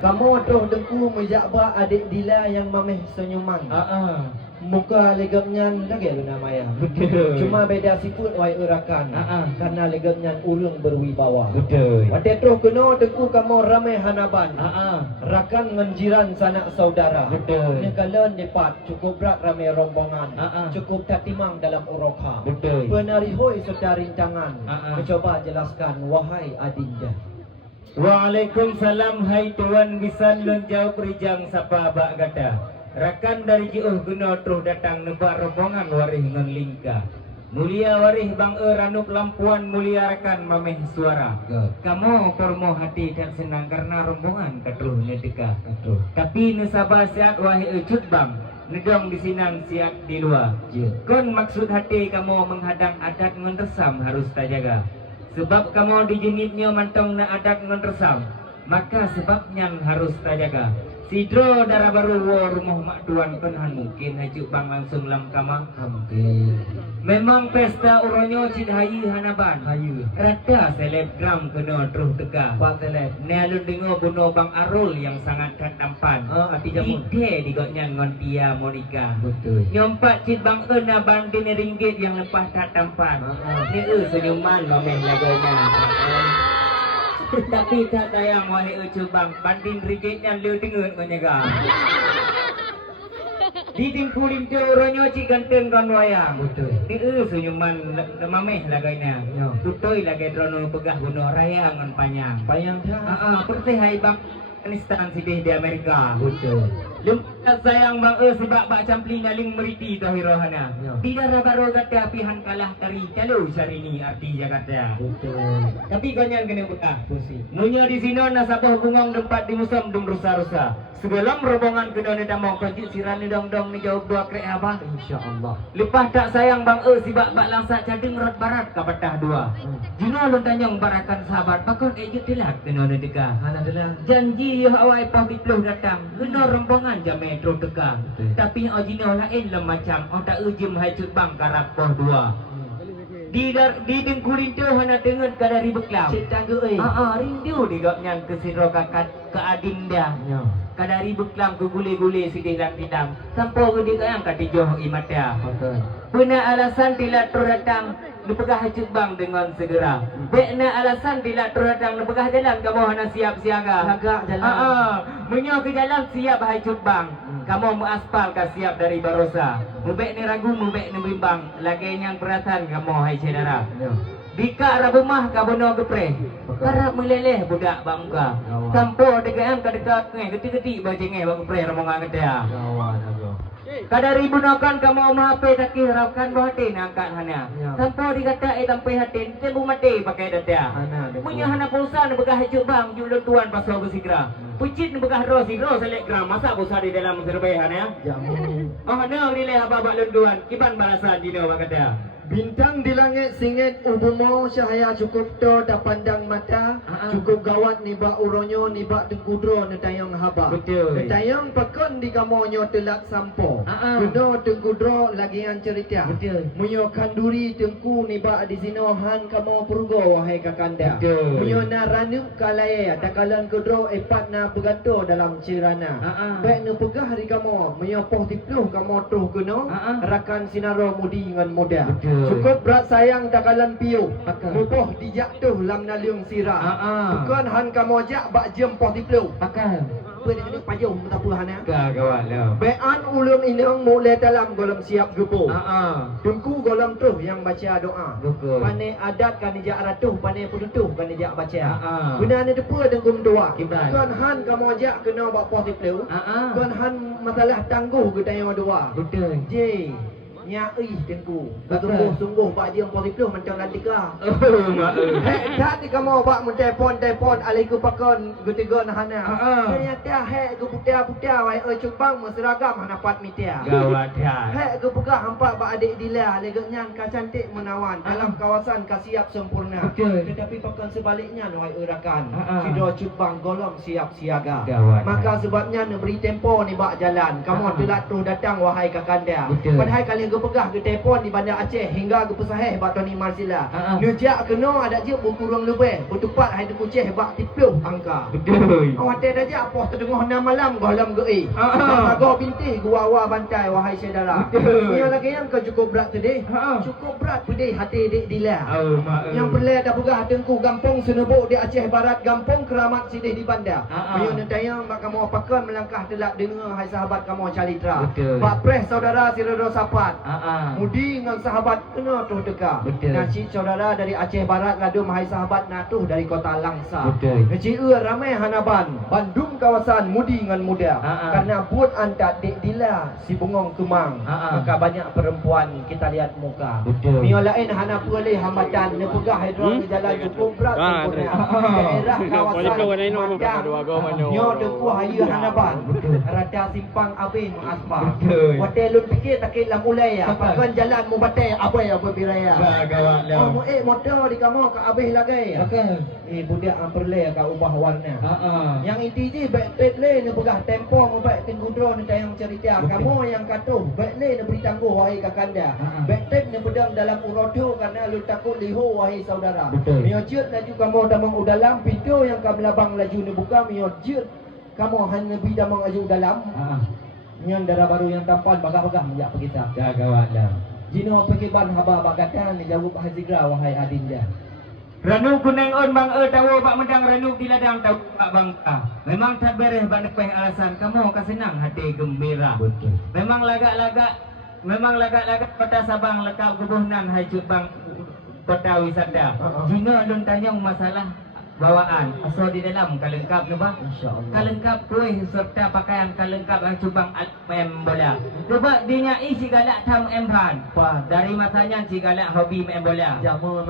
Kamu tuh dengku menjaba adik Dila yang mameh senyuman. Muka legapnya lagi lu namanya. Betul. Cuma beda sifat wai urakan. Karena legapnya ulung berwibawa. Betul. Wate terus kena dengku kamu ramai hanaban. Rakan menjiran sanak saudara. Betul. Ini kalian depat cukup berat ramai rombongan. Cukup tak timang dalam uroka. Betul. Penarihoi serta rintangan. Mencoba jelaskan wahai adinda. Waalaikumsalam hai tuan bisan lun jauh perijang sapa bak gada. Rakan dari jauh guna terus datang nebak rombongan warih ngon lingka. Mulia warih bang ranuk lampuan mulia rakan mameh suara. Kamu kormo hati tak senang karena rombongan katruh nedeka. Tapi nesabah siat wahai cut bang. Nedong di sinang siat di luar. Kon maksud hati kamu menghadang adat ngon resam harus tak jaga. Sebab kamu dijengitnya mantong na adat ngon resam, maka sebabnya harus tak jaga. Sidro darah baru war rumah mak tuan penhan mungkin hajuk bang langsung lam kama hampir. Memang pesta uronyo cid hayu hanaban. Hayu. Rata selebgram kena terus tega. Pak seleb. Nealun dengar bunuh bang Arul yang sangat tampan. Arti jamun. Ide digoknya ngon Tia Monica. Betul. Nyompak cid bang naban dini ringgit yang lepas tak tampan. Ni senyuman mameh laganya. Tapi tak tayang wahai ucu bang banding ringgitnya lu dengar menyaga. Di dingkulim tu uronyo cik ganteng kan wayang. Betul. Ni senyuman mameh laganya. Tutoi lagi drono pegah bunuh raya ngan panjang. Payang dah. Perti hai bang Afghanistan sidih di Amerika. Betul. Lumpat sayang bang sebab bak campli naling meriti tahirohana. Di darah baru kata pihan kalah tari kalau sarini arti jagatnya. Betul. Tapi kau yang kena bekah. Pusi. Munya di sini nasabah bungong tempat di musam dum rusa-rusa. Sebelum rombongan ke dona damong kajik sirani dong-dong ni jauh dua krek apa? InsyaAllah. Lepas tak sayang bang sibak bak langsak cading rot barat kapatah dua. Jino lon tanyong barakan sahabat pakon ejut tilak tenona deka. Hana adalah Janji awai pah dipluh datang. Kena rombongan jam metro tegang. Tapi ojino lain lah macam tak ujem hai cut bang karak pah dua. Di dengkulin tu hana dengar kadari beklam. cik tangga Rindu digaknya ke sidro kakak ke adim dia. Kadari beklam ke gule-gule sidih lang tidam. Sampo ke dia yang kati joh imat dia. Betul. Puna alasan tidak datang dipegah hacut bang dengan segera. Bekna alasan tidak datang dipegah jalan kamu hana siap siaga. Agak jalan. Menyo ke jalan siap hacut bang. Kamu mau aspal ka siap dari Barosa. Mubek ni ragu mubek ni bimbang. Lagi yang perasaan kamu hai saudara. Bika rabu mah kabono gepre. Karap meleleh budak bangka. Sampo degaan kadekat ngai geti-geti bajenge bang gepre rombongan kedea. Kadari bunakan kamu mahape taki harapkan bahati nangkat hana. Sampo dikata tampai hatin tembu mati pakai datia. Punya hana pulsa na begah hajuk bang julun tuan pasal bersigra. Pucit na begah ro selek gram masa pulsa di dalam serbahan ya. Jamu. No nilai apa lunduan kiban balasan dino bakata. Bintang di langit singit ubumo cahaya cukup to da pandang mata. Cukup gawat ni bak uronyo ni bak tengkudro ni tayang haba. Betul. Tayang pakon di kamonyo telak sampo. Kudo tengkudro lagi yang cerita. Betul. Munyo kanduri tengku ni bak di sinohan kamo purgo wahai kakanda. Betul. Munyo na ranuk kalaya takalan kudro epat na begato dalam cirana. Baik nu pegah hari kamo munyo poh dipluh kamo truh kuno. Rakan sinaro mudi ngan muda. Betul. Cukup berat sayang takalan piu. Pakar. Mupoh dijatuh lam naliung sirah. Bukan han kamu jak bak jem poh dipluh. Pakai. Apa dia kena payung tak apa hana. Gawat lah. Bean ulum inang mulai dalam golem siap gepo. Tungku golem tuh yang baca doa. Betul. Pane adat kan dijak ratuh, pane penutuh kan dijak baca. Guna ni depa dengkum doa. Kiban. Bukan han kamu jak kena bak poh dipluh. Bukan han masalah tangguh ke tayang doa. Betul. Je. Nyai tengku. Sungguh bak dia poh dipluh macam lantika. Mak. Tak di kamu bak mun telefon alaikum pakon gutigon hana. Ternyata hek ke buta wai cubang seragam hana pat mitia. Gawat dah. Hek ke pegah hampa bak adik Dila legaknya ka cantik menawan dalam kawasan ka siap sempurna. Betul. Tetapi pakon sebaliknya wai urakan. Sido cubang golong siap siaga. Gawat. Maka sebabnya beri tempo ni bak jalan. Kamu telat tu datang wahai kakanda. Betul. Padahal kali pegah ke telefon di Bandar Aceh hingga ke Pesaheh bak Tony Marsila. Ha. Nejak kena ada je berkurang lebih. Bertupat hai kuceh bak 30 angka. Betul. Awak tak ada je apa setengah 6 malam golam ge. Bago bintih gua bantai wahai saudara. Betul. Yang lagi yang kau cukup berat tadi. Cukup berat pedih hati dik dila. Yang perlu ada pegah tengku gampung senebuk di Aceh Barat, gampung Keramat Sidih di Bandar. Menyun tayang bak kamu apakan melangkah telak dengar hai sahabat kamu calitra. Betul. Bak pres saudara Sirodo Sapat. Ha. Mudi dengan sahabat kena tuh dekat. Betul. Nasi saudara dari Aceh Barat ladum hai sahabat natuh dari kota Langsa. Betul. Nasi ramai hanaban Bandung kawasan mudi dengan muda. Karena buat antat dek dila si bungong kemang. Maka banyak perempuan kita lihat muka. Betul. Mio lain hana pulih hambatan ne pegah hidron ke jalan cukup berat sempurna. Daerah kawasan Madang. Nyo deku hayu hanaban. Rada simpang abin mengaspal. Betul. Wate lun fikir takit lam ulai ya. Pakan jalan mu batai abai apa biraya. Gawat dah. Oh, motor di kamu ke habis lagi. Betul. Budak amperle ka ubah warna. Ha. Yang inti je baik le ne pegah tempo mu baik tengudro ne tayang cerita. Kamu yang katuh baik le ne beri tangguh wahai kakanda. Baik tep ne pedang dalam urodo karena lu takut liho wahai saudara. Betul. Mio jut laju kamu damang udalam pintu yang kami labang laju ne buka mio jut. Kamu hanya lebih damang laju dalam. Yang darah baru yang tampan bagah-bagah menjak pergi tak. Gawat dah. Jino pekiban haba bagatan ni jawab hazigra wahai adinda. Ranu kuneng on bang tahu bak mendang ranu di ladang tahu bak bangka. Memang tak beres bak nepeh alasan kamu ka senang hati gembira. Betul. Memang lagak pada Sabang lekap gubuhnan hajuk bang kota wisata. Jino alun tanyang masalah bawaan asal di dalam kalengkap ni bang. Insya-Allah. Kalengkap kuih serta pakaian kalengkap yang cubang main bola. Sebab dia isi galak tam emban. Dari masanya si galak hobi main bola.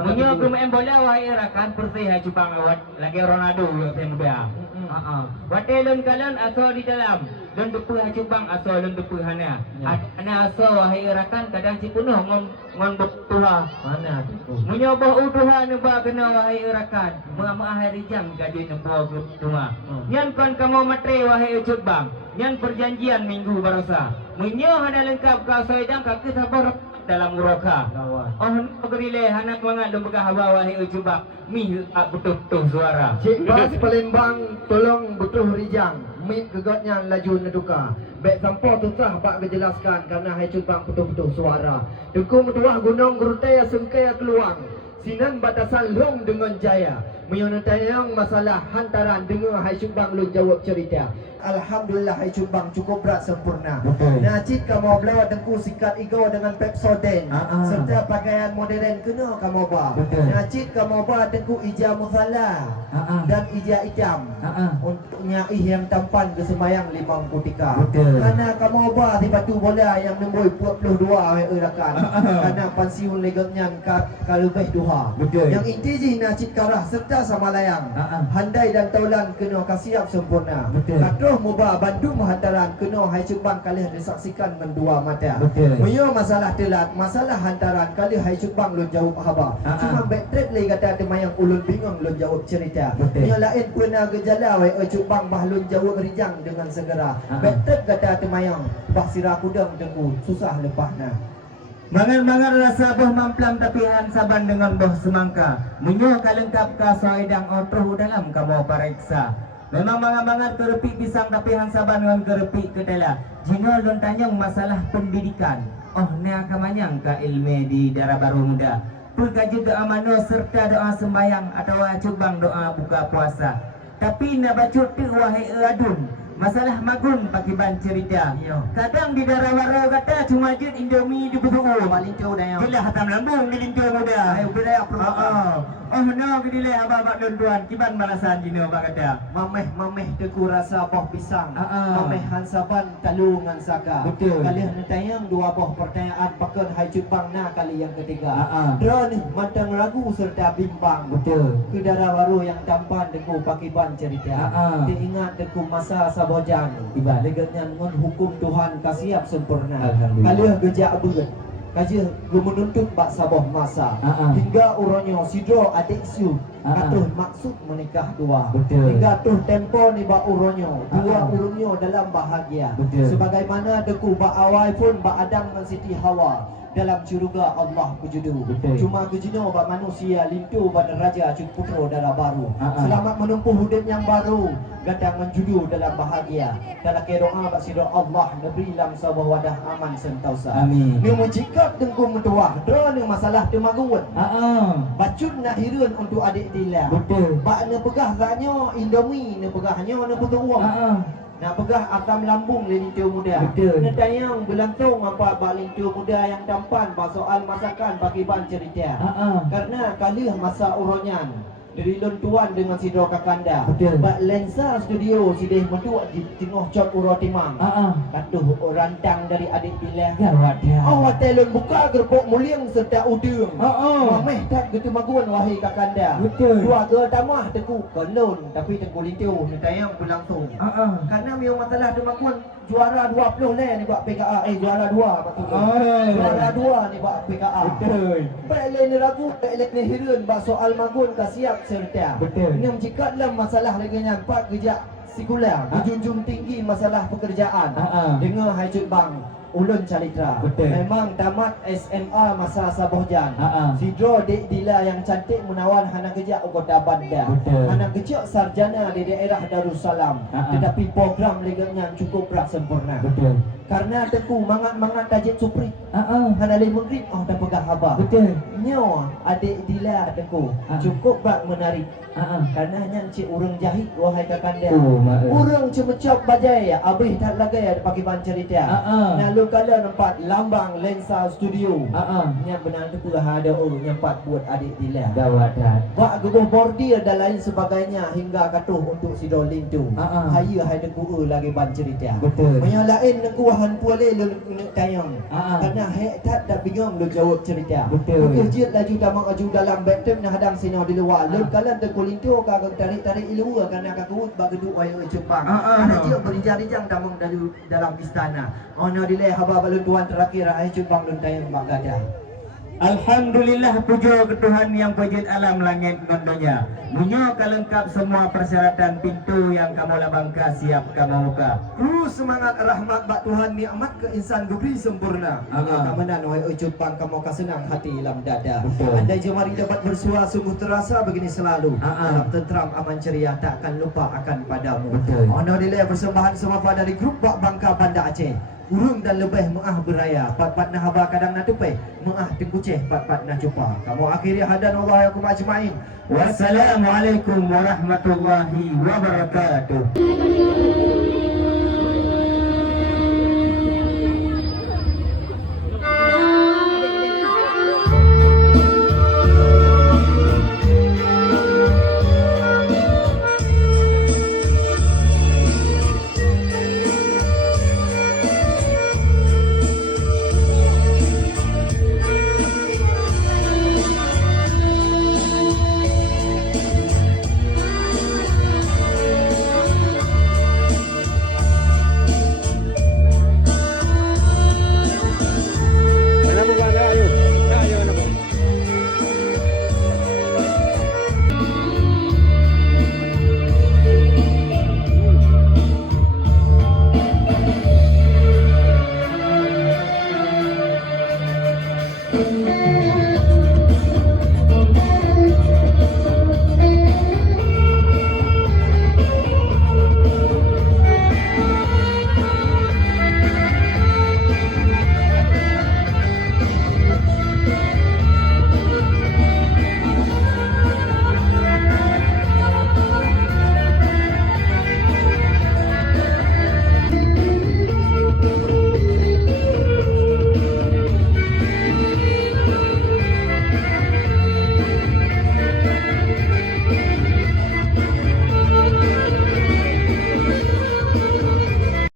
Munyo ke main bola wahai rakan bersih hai cubang awat lagi Ronaldo yang muda. Watelun kalian asal di dalam. Dan depu hai cubang asal dan depu hana. Ana asal wahai rakan kadang si penuh ngon betua. Mana tu? Munyo bah uduhan ba kena wahai rakan. Mengamah hari jam gaji nempo tua. Nyan kon kamu matre wahai ucut bang. Nyan perjanjian minggu barosa. Munyo hana lengkap kau soidang kau sabar dalam uroka. Oh berile hana mangat lembaga hawa wahai ucut bang. Mi betul-betul suara. Cik Bas Palembang tolong betul rijang. Mik gegotnya laju neduka. Baik sampai susah bak kejelaskan karena hai cubang betul-betul suara. Dukung tuah gunung gerutai sengkai keluang. Sinan batasan long dengan jaya. Menyonotayang masalah hantaran dengar hai cubang lu jawab cerita. Alhamdulillah hai cubang cukup berat sempurna. Nacit kamu belawat tengku sikat ego dengan Pepsodent. Serta pakaian modern kena kamu bawa. Nacit kamu bawa tengku ija musalla dan ija itam. Untuk nyai yang tampan ke semayang 50 tika. Karena kamu bawa di batu bola yang nemboi 42 hai rakan. Karena pensiun legotnya ka lebih duha. Yang inti je nacit karah serta sama layang. Handai dan taulan kena kasiap sempurna. Katuh mubah Bandung hantaran kena hai cubang kali disaksikan dengan dua mata. Muyo masalah telat, masalah hantaran kali hai cubang lu jawab haba. Cuma backtrack lagi kata temayang ulun bingung lu jawab cerita. Muyo lain pernah gejala wai cubang bah lu jawab rijang dengan segera. Backtrack kata temayang bah sirah kudang tengku susah lepahna. Mangan-mangan rasa boh mamplam tapihan saban dengan boh semangka. Munyo kalengkap ka soidang otruh dalam kamu pariksa. Memang mangan-mangan kerepik pisang tapihan saban dengan kerepik ketela. Jino lon tanyang masalah pendidikan. Oh ni akamanyang ka ilmu di darah baru muda. Perkaji doa mano serta doa sembayang atau cubang doa buka puasa. Tapi nak bacut tu wahai adun. Masalah magun pakiban cerita. Kadang di darah baru kata cuma jut Indomie di betul. Paling jauh dah yang. Bila hatam lambung di lintur muda. Ayo budaya perlu. Oh no kedile abang tuan kiban balasan jino bang kata. Mameh teku rasa boh pisang. Mameh hansaban talungan saka. Betul. Kali tayang dua boh pertanyaan pakon hai cupang na kali yang ketiga. Drone mantang ragu serta bimbang. Betul. Kedara baru yang tampan deku pakiban cerita. Diingat deku masa sabojan. Tiba. Legatnya ngon hukum Tuhan kasiap sempurna. Alhamdulillah. Kali gejak beget. Kaji menuntut bak saboh masa hingga uronyo sidro adik siu atuh maksud menikah dua. Hingga tuh tempo ni bak uronyo dua uronyo dalam bahagia. Sebagaimana deku bak awal pun bak Adam dan Siti Hawa dalam syurga Allah kujudu. Betul. Cuma kejino bak manusia lintu bak raja cuk putra darah baru. Selamat menempuh hidup yang baru, gadang menjudu dalam bahagia. Dalam doa bak sira Allah neberi lam sabah wadah aman sentausa. Amin. Ni mujikap dengku mentuah, do ni masalah temagun. Bacun nak hirun untuk adik dila. Betul. Bak ne pegah ganyo Indomie, ne pegahnya ne putu uang. Nak pegah asam lambung le lintu muda. Betul. Ne tayang belantung apa bak lintu muda yang tampan bak soal masakan bagi ban cerita. Karena kalih masa uronyan dari lon tuan dengan sidro kakanda. Betul. Bak lensa studio sideh mentua di tengah cot uro timang. Katuh rantang dari adik bila. Gawat ya. Awak telon buka gerbok muliang serta udung. Mameh tak gitu maguan wahai kakanda. Betul. Dua ke tamah teku kolon tapi teku lintiu ni tayang berlangsung. Karena miu masalah tu maguan juara 20 le ni buat PKA. Juara 2 patut. Juara 2 ni buat PKA. Betul. Bele ni ragu, bele ni hirun bak soal magun ka siap serta. Betul. Ngam jika dalam masalah lagi yang pak kerja sekular, dijunjung tinggi masalah pekerjaan. Dengar hajut bang ulun calitra. Betul. Memang tamat SMA masa Sabohjan. Sidro dek dila yang cantik menawan hana kerja kota Bandar. Betul. Hana kerja sarjana di daerah Darussalam. Tetapi program leganya cukup berat sempurna. Betul. Karena teku mangat-mangat tajik supri. Hana le mengrip dah pegang haba. Betul. Nyo adik dila teku cukup bak menarik. Karena hanya cik urang jahit wahai kakanda. Urang cemecap bajai abih tak lagi ada pakai ban cerita. Lalu kalau nampak lambang lensa studio. Nya benar teku ada nyempat buat adik dila. Gawat dah. Bak gebuh bordir dan lain sebagainya hingga katuh untuk sidol lintu. Haya hai teku lagi ban cerita. Betul. Yang lain neku han puale le tayang. Karena hai tak bingung lu jawab cerita. Betul. Kerjit laju damang aju dalam bedtime nak hadang sino di luar. Lun kalan teku lintu kagak tarik-tarik ilu karena kagak bak geduk wayo Jepang. Karena dia berijang-rijang damang dalam istana. Ono dile haba balun tuan terakhir ai Jepang lun tayang bak gadah. Alhamdulillah puja ke Tuhan yang wujud alam langit dan dunia. Munyo kalengkap semua persyaratan pintu yang kamu labangka siap kamu buka. Terus semangat rahmat bak Tuhan nikmat ke insan geberi sempurna. Kamenan wahai ucut pang kamu kasenang hati dalam dada. Betul. Andai jemari dapat bersua sungguh terasa begini selalu. Dalam tentram aman ceria takkan lupa akan padamu. Betul. Ono dile persembahan semua dari grup Bak Bangka Banda Aceh. Urung dan lebih muah beraya pat-pat nah haba kadang na tupai muah tengkuceh pat-pat nah jumpa. Kamu akhiri hadan Allah yakum ajmain. Wassalamualaikum warahmatullahi wabarakatuh.